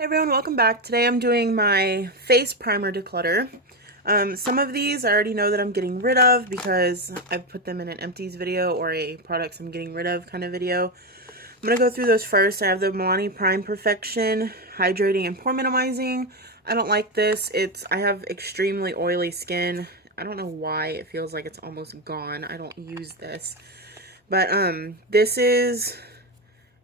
Hey everyone, welcome back. Today I'm doing my face primer declutter. Some of these I already know that I'm getting rid of because I've put them in an empties video or a products I'm getting rid of kind of video. I'm going to go through those first. I have the Milani Prime Perfection Hydrating and Pore Minimizing. I don't like this. I have extremely oily skin. I don't know why it feels like it's almost gone. I don't use this. But this is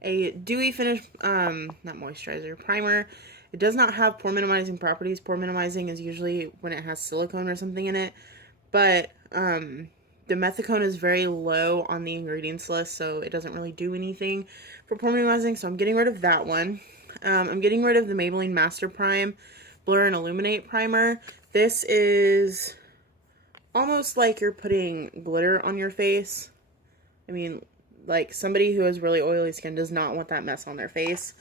a dewy finish, not moisturizer, primer. It does not have pore minimizing properties. Pore minimizing is usually when it has silicone or something in it, but the methicone is very low on the ingredients list, so it doesn't really do anything for pore minimizing, so I'm getting rid of that one. I'm getting rid of the Maybelline Master Prime Blur and Illuminate Primer. This is almost like you're putting glitter on your face. I mean, like, somebody who has really oily skin does not want that mess on their face.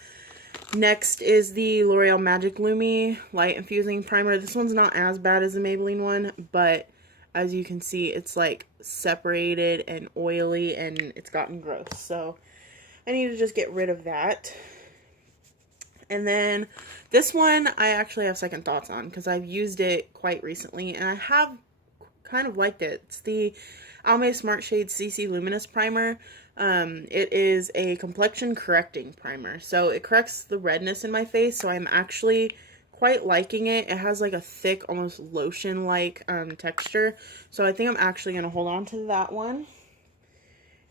Next is the L'Oreal Magic Lumi Light Infusing Primer. This one's not as bad as the Maybelline one, but as you can see, it's like separated and oily and it's gotten gross. So I need to just get rid of that. And then this one I actually have second thoughts on because I've used it quite recently and I have kind of liked it. It's the Almay Smart Shade CC Luminous Primer. It is a complexion correcting primer. So it corrects the redness in my face. So I'm actually quite liking it. It has like a thick, almost lotion-like texture. So I think I'm actually going to hold on to that one.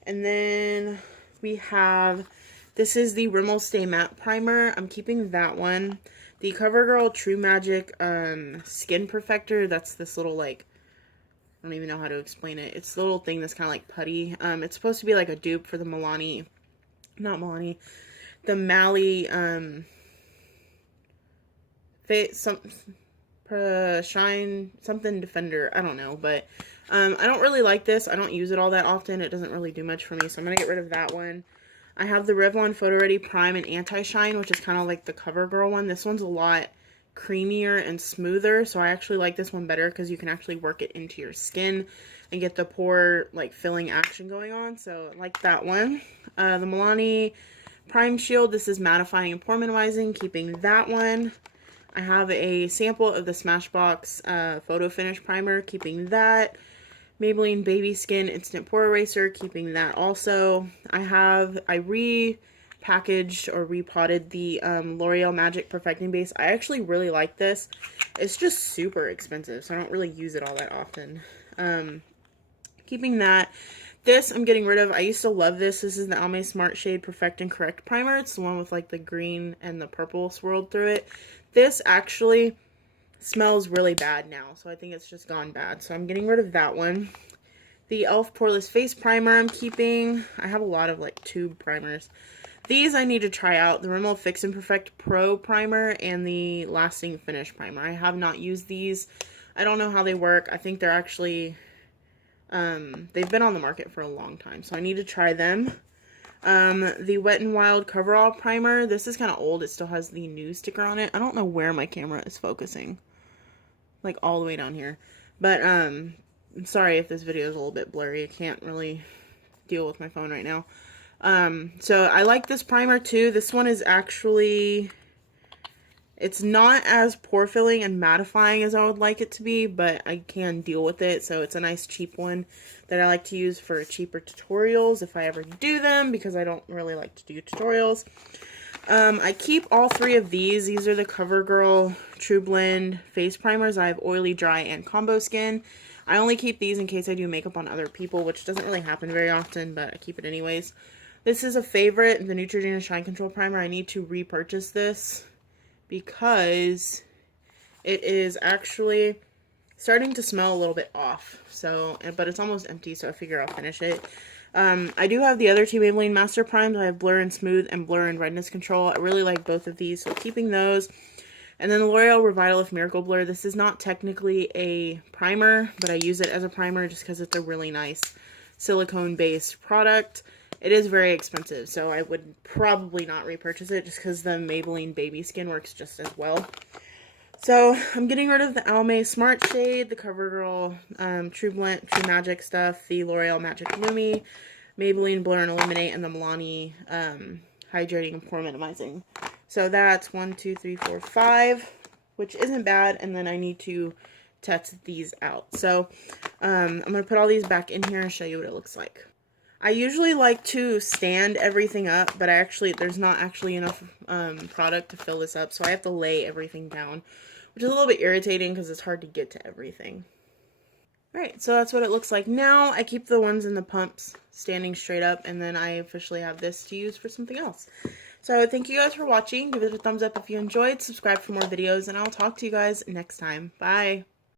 And then we have, this is the Rimmel Stay Matte Primer. I'm keeping that one. The CoverGirl True Magic Skin Perfector. That's this little like, I don't even know how to explain it. It's the little thing that's kind of like putty. It's supposed to be like a dupe for the the Mally, Shine something Defender. I don't know, but I don't really like this. I don't use it all that often. It doesn't really do much for me, so I'm gonna get rid of that one. I have the Revlon Photo Ready Prime and Anti-Shine, which is kind of like the CoverGirl one. This one's a lot creamier and smoother, so I actually like this one better because you can actually work it into your skin and get the pore like filling action going on, so I like that one. The Milani Prime Shield, this is mattifying and pore minimizing, keeping that one. I have a sample of the Smashbox Photo Finish Primer, keeping that. Maybelline Baby Skin Instant Pore Eraser, keeping that also. I repackaged or repotted the L'Oreal Magic Perfecting Base. I actually really like this. It's just super expensive, so I don't really use it all that often. Keeping that. This I'm getting rid of. I used to love this. This is the Almay Smart Shade Perfect and Correct Primer. It's the one with like the green and the purple swirled through it. This actually smells really bad now, so I think it's just gone bad. So I'm getting rid of that one. The e.l.f. Poreless Face Primer I'm keeping. I have a lot of like tube primers. These I need to try out. The Rimmel Fix and Perfect Pro Primer and the Lasting Finish Primer. I have not used these. I don't know how they work. I think they're actually, they've been on the market for a long time, so I need to try them. The Wet n Wild Coverall Primer. This is kind of old. It still has the new sticker on it. I don't know where my camera is focusing. Like all the way down here. But, I'm sorry if this video is a little bit blurry. I can't really deal with my phone right now. So I like this primer too. This one is actually, it's not as pore filling and mattifying as I would like it to be, but I can deal with it. So it's a nice cheap one that I like to use for cheaper tutorials if I ever do them, because I don't really like to do tutorials. I keep all three of these. These are the CoverGirl True Blend face primers. I have oily, dry, and combo skin. I only keep these in case I do makeup on other people, which doesn't really happen very often, but I keep it anyways. This is a favorite, the Neutrogena Shine Control Primer. I need to repurchase this because it is actually starting to smell a little bit off. So, but it's almost empty, so I figure I'll finish it. I do have the other two Maybelline Master Primes. I have Blur and Smooth and Blur and Redness Control. I really like both of these, so keeping those. And then the L'Oreal Revitalift Miracle Blur. This is not technically a primer, but I use it as a primer just because it's a really nice silicone-based product. It is very expensive, so I would probably not repurchase it just because the Maybelline Baby Skin works just as well. So I'm getting rid of the Almay Smart Shade, the CoverGirl True Magic stuff, the L'Oreal Magic Lumi, Maybelline Blur and Illuminate, and the Milani Hydrating and Pore Minimizing. So that's 1, 2, 3, 4, 5, which isn't bad. And then I need to test these out. So I'm going to put all these back in here and show you what it looks like. I usually like to stand everything up, but there's not actually enough product to fill this up. So I have to lay everything down, which is a little bit irritating because it's hard to get to everything. Alright, so that's what it looks like now. I keep the ones in the pumps standing straight up, and then I officially have this to use for something else. So thank you guys for watching. Give it a thumbs up if you enjoyed. Subscribe for more videos, and I'll talk to you guys next time. Bye!